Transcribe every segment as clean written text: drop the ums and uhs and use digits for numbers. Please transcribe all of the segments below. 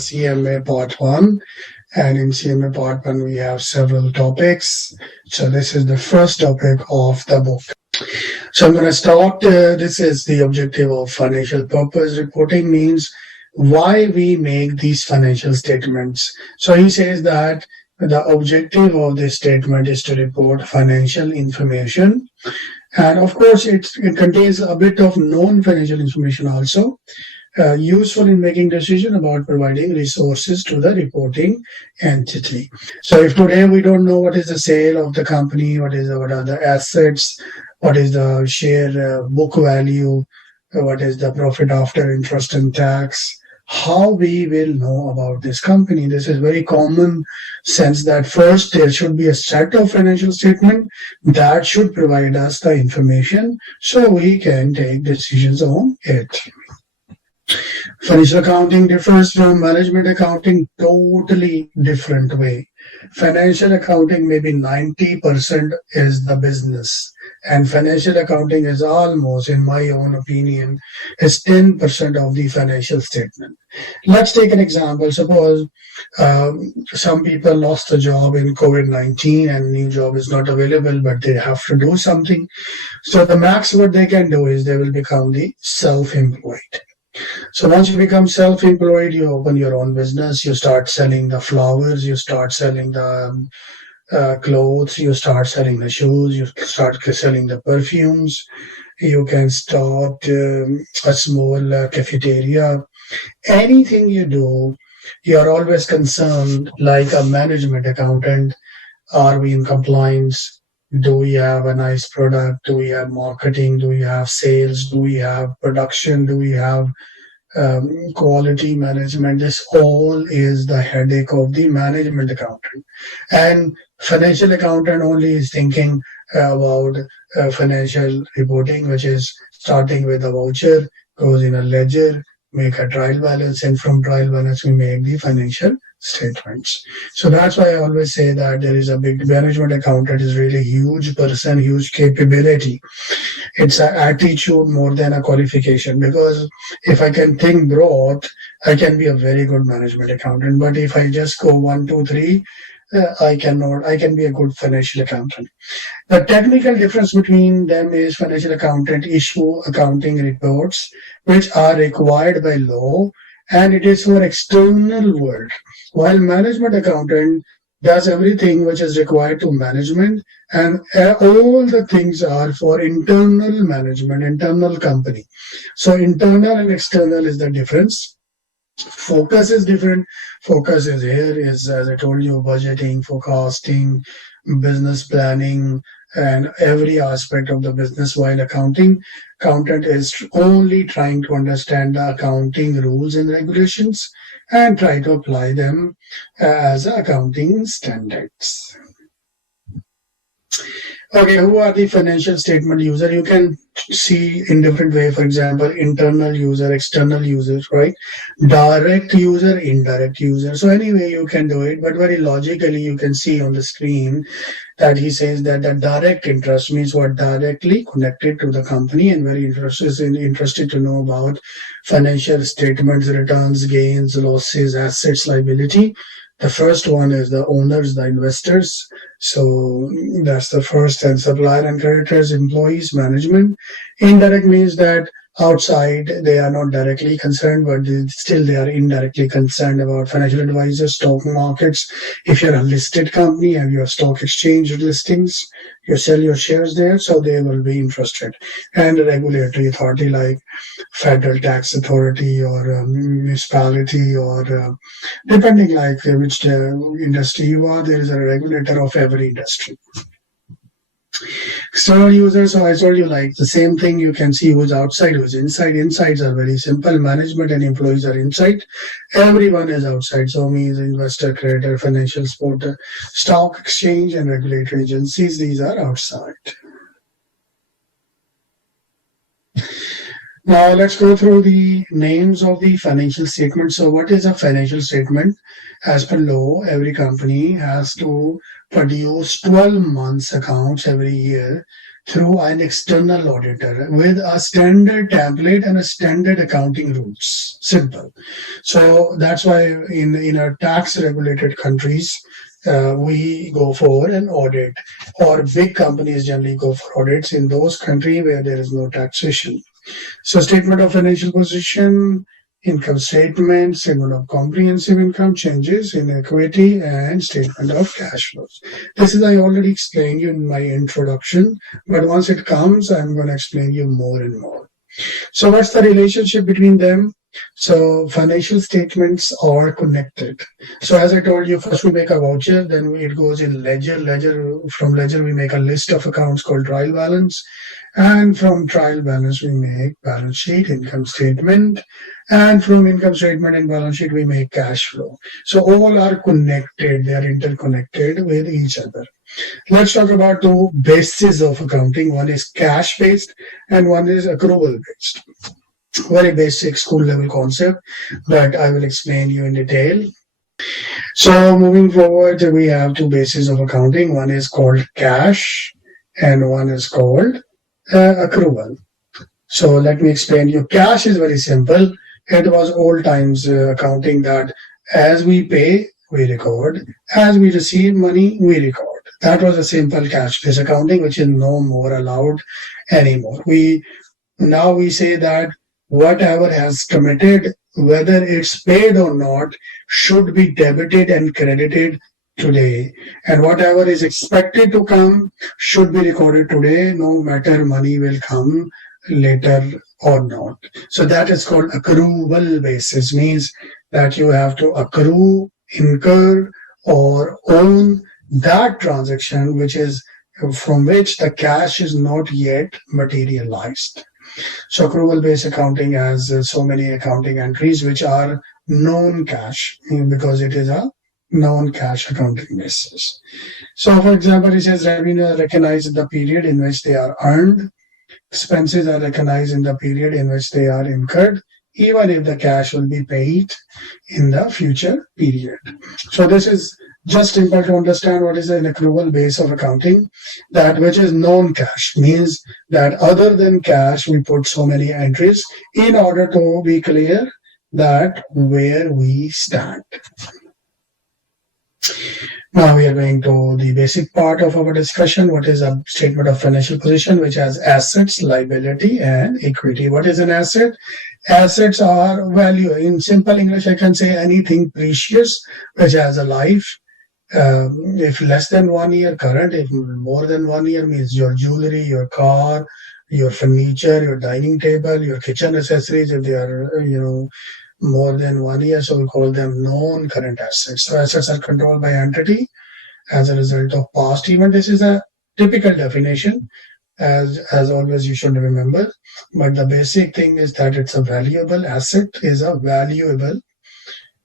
CMA Part 1, and in CMA Part 1 we have several topics. So this is the first topic of the book. So I'm going to start, this is the objective of financial purpose reporting, means why we make these financial statements. So he says that the objective of this statement is to report financial information, and of course it contains a bit of non-financial information also, useful in making decision about providing resources to the reporting entity. So if today we don't know what is the sale of the company, what are the assets, what is the share book value, what is the profit after interest and tax, how we will know about this company? This is very common sense that first there should be a set of financial statement that should provide us the information so we can take decisions on it. Financial accounting differs from management accounting totally different way. Financial accounting maybe 90% is the business, and financial accounting is almost, in my own opinion, is 10% of the financial statement. Let's take an example. Suppose some people lost a job in COVID-19 and new job is not available, but they have to do something. So the max what they can do is they will become the self-employed. So once you become self-employed, you open your own business, you start selling the flowers, you start selling the clothes, you start selling the shoes, you start selling the perfumes, you can start a small cafeteria. Anything you do, you are always concerned like a management accountant. Are we in compliance? Do we have a nice product? Do we have marketing? Do we have sales? Do we have production? Do we have quality management? This all is the headache of the management accountant. And financial accountant only is thinking about financial reporting, which is starting with a voucher, goes in a ledger, make a trial balance, and from trial balance we make the financial statements. So that's why I always say that there is a big management accountant is really huge person, huge capability. It's an attitude more than a qualification, because if I can think broad, I can be a very good management accountant. But if I just go 1, 2, 3, I cannot. I can be a good financial accountant. The technical difference between them is financial accountant issue accounting reports which are required by law, and it is for external world, while management accountant does everything which is required to management, and all the things are for internal management, internal company. So internal and external is the difference. Focus is different. Focus is here is, as I told you, budgeting, forecasting, business planning, and every aspect of the business, while accountant is only trying to understand the accounting rules and regulations and try to apply them as accounting standards. Okay, who are the financial statement user? You can see in different way, for example, internal user, external users, right? Direct user, indirect user. So anyway, you can do it, but very logically you can see on the screen that he says that the direct interest means what directly connected to the company and very interested to know about financial statements, returns, gains, losses, assets, liability. The first one is the owners, the investors. So that's the first, and supplier and creditors, employees, management. Indirect means that outside they are not directly concerned, but still they are indirectly concerned about financial advisors, stock markets. If you're a listed company, have your stock exchange listings, you sell your shares there, so they will be interested. And a regulatory authority like federal tax authority or municipality, or depending like which industry you are, there is a regulator of every industry. External users, so I told you like the same thing. You can see who's outside, who's inside. Insides are very simple. Management and employees are inside. Everyone is outside. So means investor, creditor, financial supporter, stock exchange, and regulatory agencies. These are outside. Now let's go through the names of the financial statement. So what is a financial statement? As per law, every company has to produce 12 months accounts every year. through an external auditor with a standard template and a standard accounting rules. Simple. So that's why in our tax regulated countries, we go for an audit, or big companies generally go for audits in those countries where there is no taxation. So statement of financial position, income statement, statement of comprehensive income, changes in equity, and statement of cash flows. This is I already explained you in my introduction, but once it comes, I'm going to explain you more and more. So what's the relationship between them? So financial statements are connected. So as I told you, first we make a voucher, then it goes in ledger. From ledger we make a list of accounts called trial balance, and from trial balance we make balance sheet, income statement, and from income statement and balance sheet we make cash flow. So all are connected, they are interconnected with each other. Let's talk about two bases of accounting. One is cash based and one is accrual based. Very basic school level concept, but I will explain you in detail. So moving forward, we have two bases of accounting. One is called cash and one is called accrual. So let me explain you. Cash is very simple. It was old times accounting that as we pay, we record. As we receive money, we record. That was a simple cash-based accounting, which is no more allowed anymore. Now we say that whatever has committed, whether it's paid or not, should be debited and credited today. And whatever is expected to come should be recorded today, no matter money will come later or not. So that is called accrual basis, means that you have to accrue, incur, or own that transaction which is from which the cash is not yet materialized. So accrual based accounting has so many accounting entries which are known cash, because it is a non-cash accounting basis. So for example, it says revenue are recognized in the period in which they are earned. Expenses are recognized in the period in which they are incurred, even if the cash will be paid in the future period. So this is just simple to understand what is an accrual base of accounting. That which is non-cash means that other than cash, we put so many entries in order to be clear that where we stand. Now we are going to the basic part of our discussion. What is a statement of financial position, which has assets, liability, and equity? What is an asset? Assets are value. In simple English, I can say anything precious which has a life. If less than 1 year, current. If more than 1 year, means your jewelry, your car, your furniture, your dining table, your kitchen accessories. If they are, more than 1 year, so we call them non-current assets. So assets are controlled by entity as a result of past event. This is a typical definition. As always, you should remember. But the basic thing is that it's a valuable asset, is a valuable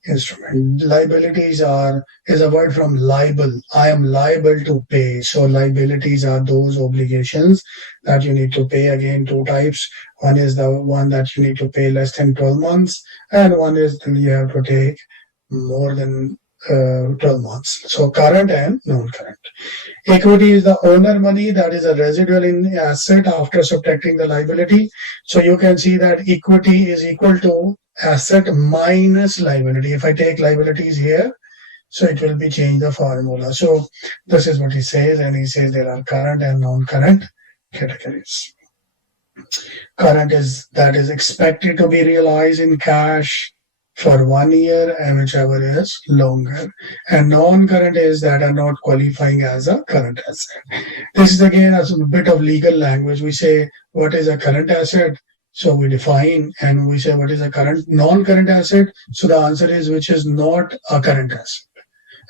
instrument. Liabilities is a word from liable. I am liable to pay. So liabilities are those obligations that you need to pay. Again, two types. One is the one that you need to pay less than 12 months, and one is that you have to take more than 12 months. So current and non-current. Equity is the owner money, that is a residual in asset after subtracting the liability. So you can see that equity is equal to asset minus liability. If I take liabilities here, so it will be change the formula. So this is what he says, and he says there are current and non-current categories. Current is that is expected to be realized in cash for 1 year, and whichever is longer. And non-current is that are not qualifying as a current asset. This is again a bit of legal language. We say what is a current asset, so we define, and we say what is a current non-current asset. So the answer is which is not a current asset.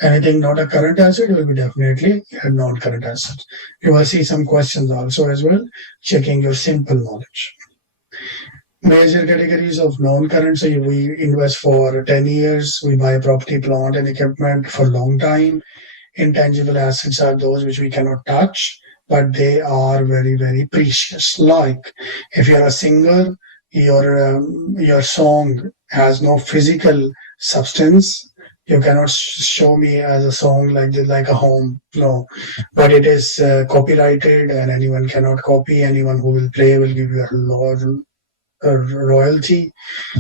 Anything not a current asset will be definitely a non-current asset. You will see some questions also as well, checking your simple knowledge. Major categories of non-current. So we invest for 10 years, we buy property, plant, and equipment for a long time. Intangible assets are those which we cannot touch, but they are very, very precious. Like if you're a singer, your song has no physical substance, You cannot show me as a song like this, like a home. No, but it is copyrighted, and anyone cannot copy. Anyone who will play will give you a royalty.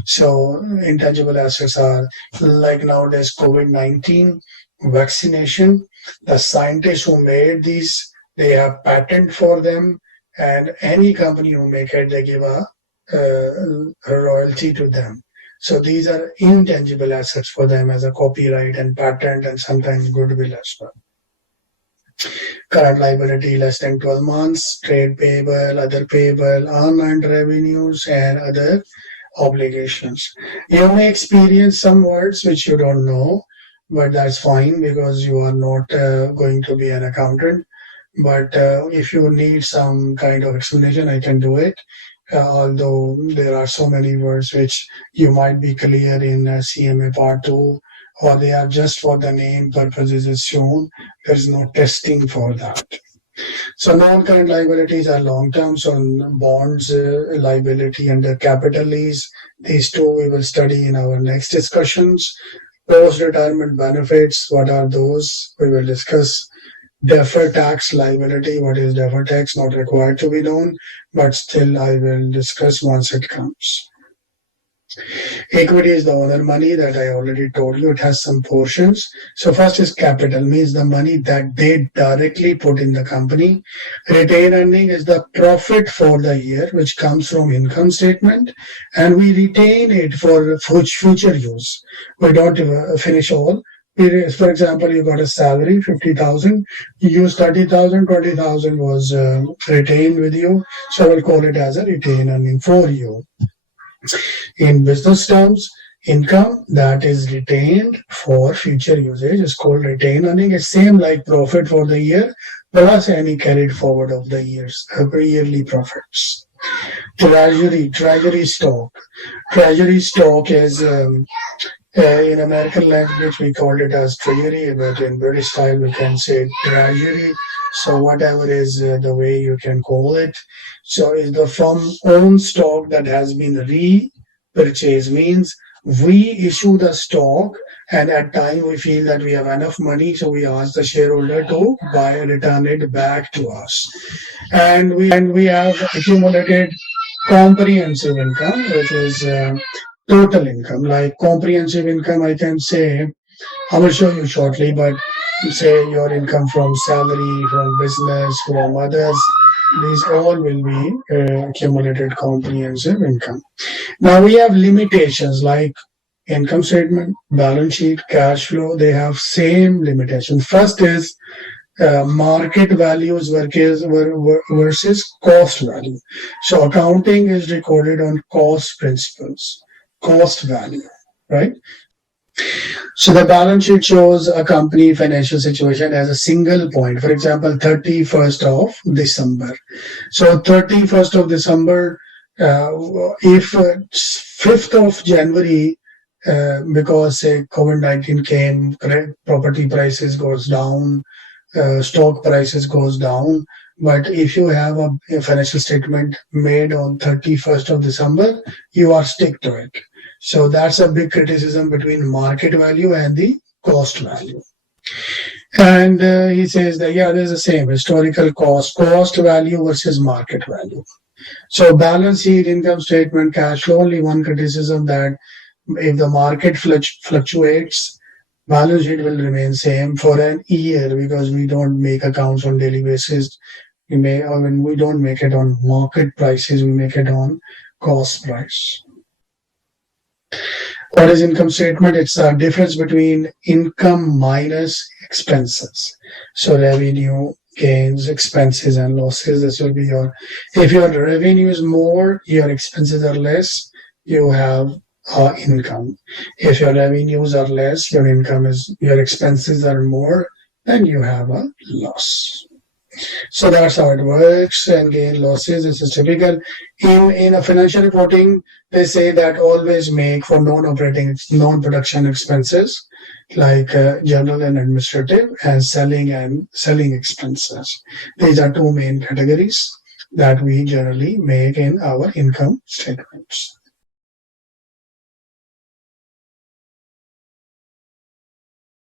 So intangible assets are like nowadays COVID-19 vaccination. The scientists who made these, they have patent for them, and any company who make it, they give a royalty to them. So these are intangible assets for them as a copyright and patent and sometimes goodwill as well. Current liability less than 12 months, trade payable, other payable, unearned revenues, and other obligations. You may experience some words which you don't know, but that's fine because you are not going to be an accountant. But if you need some kind of explanation, I can do it. Although there are so many words which you might be clear in CMA Part 2, or they are just for the name purposes is shown. There is no testing for that. So non-current liabilities are long-term, so bonds liability under capital lease. These two we will study in our next discussions. Post-retirement benefits, what are those? We will discuss. Deferred tax liability, what is deferred tax? Not required to be known, but still I will discuss once it comes. Equity is the owner money that I already told you. It has some portions. So first is capital, means the money that they directly put in the company. Retained earning is the profit for the year, which comes from income statement, and we retain it for future use. We don't finish all. For example, you got a salary, 50,000, you use 30,000, 20,000 was retained with you. So we'll call it as a retained earning for you. In business terms, income that is retained for future usage is called retained earning. It's same like profit for the year plus any carried forward of the yearly profits. Treasury stock. Treasury stock is in American language we call it as treasury, but in British style we can say treasury. So whatever is the way you can call it. So is the firm own stock that has been repurchased, means we issue the stock and at time we feel that we have enough money, so we ask the shareholder to buy and return it back to us. And we have accumulated comprehensive income, which is total income. Like comprehensive income, I can say, I will show you shortly, but say your income from salary, from business, from others, these all will be accumulated comprehensive income. Now we have limitations like income statement, balance sheet, cash flow. They have same limitations. First is market values versus cost value. So accounting is recorded on cost principles, cost value, right? So the balance sheet shows a company financial situation as a single point. For example, 31st of December. So 31st of December, if 5th of January, because say COVID-19 came, property prices goes down, stock prices goes down. But if you have a financial statement made on 31st of December, you are stick to it. So that's a big criticism between market value and the cost value. And he says that, yeah, there's the same historical cost value versus market value. So balance sheet, income statement, cash flow, only one criticism that if the market fluctuates, balance sheet will remain same for an year because we don't make accounts on daily basis. We don't make it on market prices, we make it on cost price. What is income statement? It's a difference between income minus expenses. So revenue, gains, expenses, and losses. This will be if your revenue is more, your expenses are less, you have income. If your revenues are less, your expenses are more, then you have a loss. So that's how it works. And gain, losses, this is typical. In a financial reporting, they say that always make for non-production expenses like general and administrative and selling expenses. These are two main categories that we generally make in our income statements.